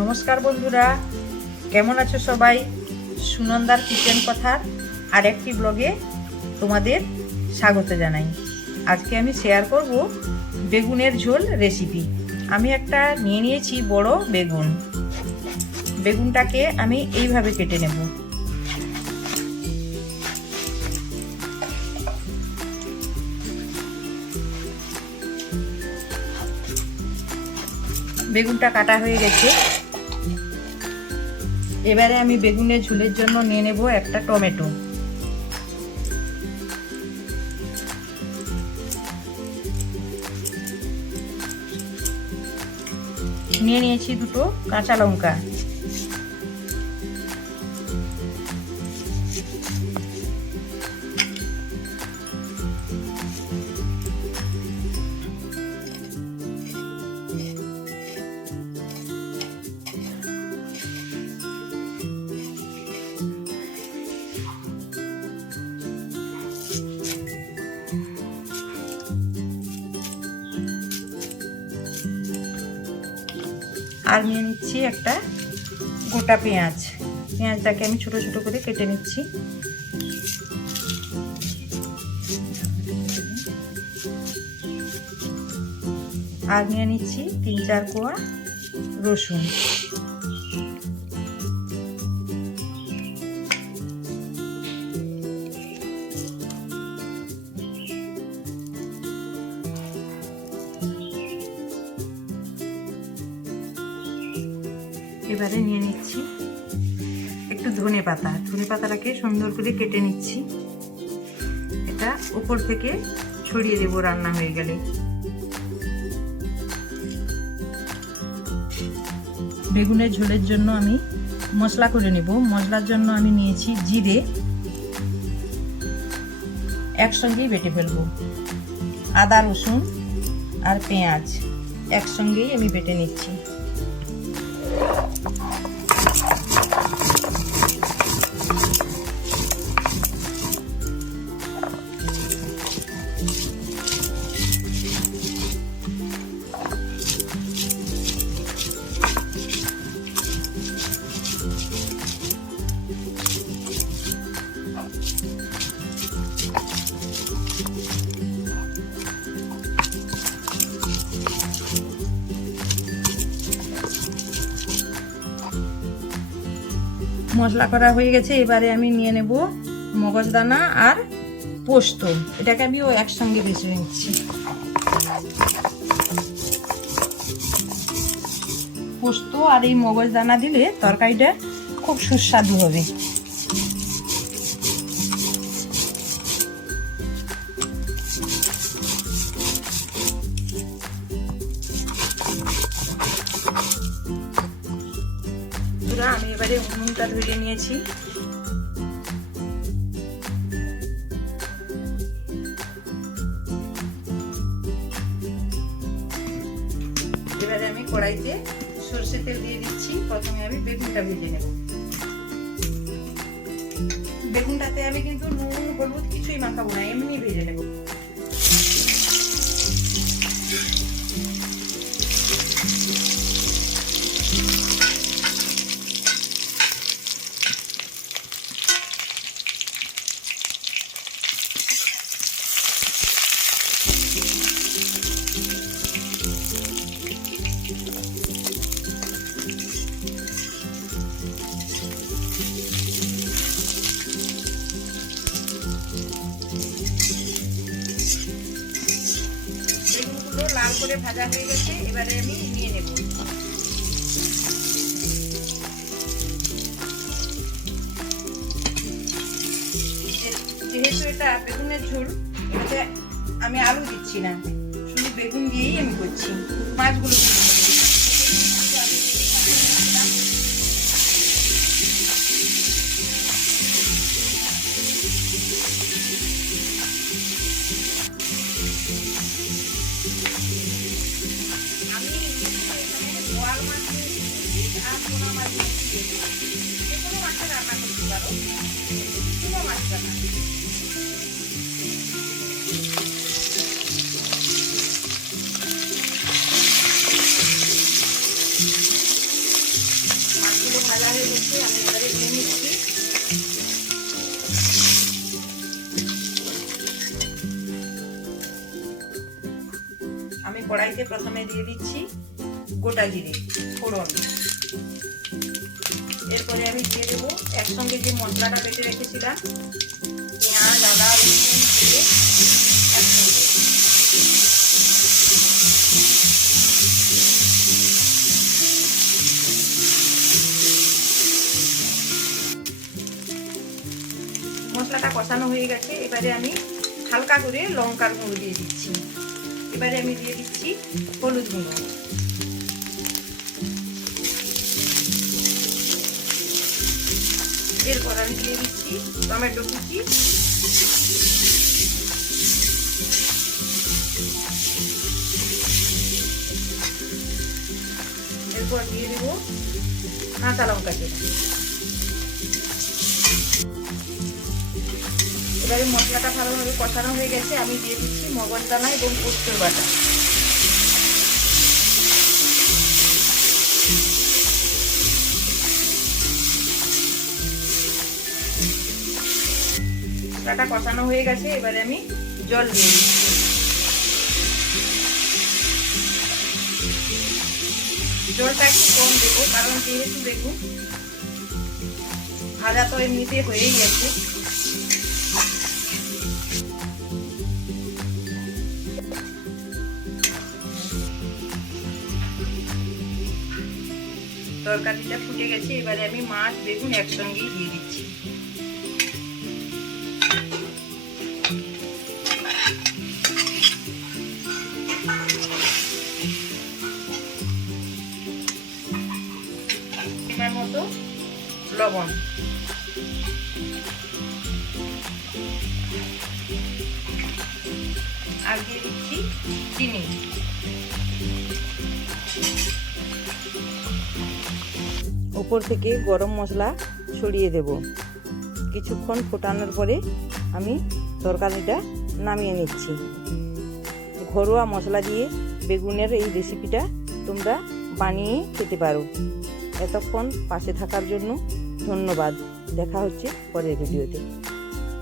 নমস্কার বন্ধুরা, কেমন আছো সবাই? সুনন্দার কিচেন কথার আর একটি ব্লগে তোমাদের স্বাগত জানাই। আজকে আমি শেয়ার করব বেগুনের ঝোল রেসিপি। আমি একটা নিয়ে নিয়েছি বড় বেগুন। বেগুনটাকে আমি এইভাবে কেটে নেব। বেগুনটা কাটা হয়ে গেছে। এবারে আমি বেগুনের ঝোলের জন্য নিয়ে নেব একটা টমেটো। নিয়ে নিয়েছি দুটো কাঁচা লঙ্কা। আর নিয়ে নিচ্ছি একটা গোটা পেঁয়াজ। পেঁয়াজটাকে আমি ছোট ছোট করে কেটে নিচ্ছি। আর নিয়ে নিচ্ছি 3-4 কোয়া রসুন। এবারে নিয়ে নিচ্ছি একটু ধনে পাতা। ধনে পাতাটাকে সুন্দর করে কেটে নিচ্ছি। এটা উপর থেকে ছড়িয়ে দেবো রান্না হয়ে গেলে। বেগুনের ঝোলের জন্য আমি মশলা করে নেব। মশলার জন্য আমি নিয়েছি জিরে, একসঙ্গেই বেটে ফেলবো। আদা, রসুন আর পেঁয়াজ একসঙ্গেই আমি বেটে নিচ্ছি। মশলা করা হয়ে গেছে। এবারে আমি নিয়ে নেব মগজদানা আর পোস্ত। এটাকে আমি একসঙ্গে বেছে নিচ্ছি। পোস্ত আর এই মগজদানা দিলে তরকারিটা খুব সুস্বাদু হবে। আমি এবারে উনুনটা ধরিয়ে নিয়েছি। এবারে আমি কড়াইতে সরষে তেল দিয়ে দিচ্ছি। প্রথমে আমি বেগুনটা ভেজে নেব। বেগুনটাতে আমি কিন্তু নুন হলুদ কিছুই মাখাবো না, এমনি ভেজে নেব। বেগুনগুলো লাল করে ভাজা হয়ে গেছে। এবারে আমি নিয়ে নেব। যেহেতু এটা বেগুনের ঝোল, এটাতে আমি আলু দিচ্ছি না, শুধু বেগুন দিয়েই আমি করছি। মাছগুলো আমি এখানে বোয়াল মাছ আর পোনা মাছ যে কোনো মাছটা রান্না করতে পারো, কোনো মাছটা না। গেছে, আমি এবারে দিয়ে নিচ্ছি। আমি কড়াইতে প্রথমে দিয়ে দিচ্ছি গোটা জিরে ফোড়ন। এরপরে আমি দিয়ে দেবো একসঙ্গে যে মশলাটা বেটে রেখেছিলাম, পেঁয়াজ, আদা, রসুন দিয়ে একসঙ্গে। মশলাটা কষানো হয়ে গেছে, এবারে আমি হালকা করে লঙ্কার গুঁড়ো দিয়ে দিচ্ছি। এবারে আমি দিয়ে দিচ্ছি হলুদ গুঁড়ো। এরপর আমি দিয়ে দিচ্ছি টমেটো কুচি। এরপর দিয়ে দেবো কাঁচা লঙ্কা চেরা। এবারে মশলাটা ভালোভাবে কষানো হয়ে গেছে, আমি দিয়ে দিচ্ছি মগজদানা এবং পোস্তর বাটা। মশলাটা কষানো হয়ে গেছে, এবারে আমি জল দিয়ে দিচ্ছি। জলটা একটু কম দেবো, কারণ যেহেতু দেখুন ভাজা তো এমনিতে হয়েই গেছে। তরকারিটা ফুটে গেছে, এবারে আমি মাছ বেগুন একসঙ্গেই দিয়ে দিচ্ছি। এর মতো লবণ, আর দিয়ে দিচ্ছি চিনি। উপর থেকে গরম মশলা ছড়িয়ে দেব। কিছুক্ষণ ফোটানোর পরে আমি তরকারিটা নামিয়ে নিচ্ছি। ঘরোয়া মশলা দিয়ে বেগুনের এই রেসিপিটা তোমরা বানিয়ে খেতে পারো। এতক্ষণ পাশে থাকার জন্য ধন্যবাদ। দেখা হচ্ছে পরের ভিডিওতে।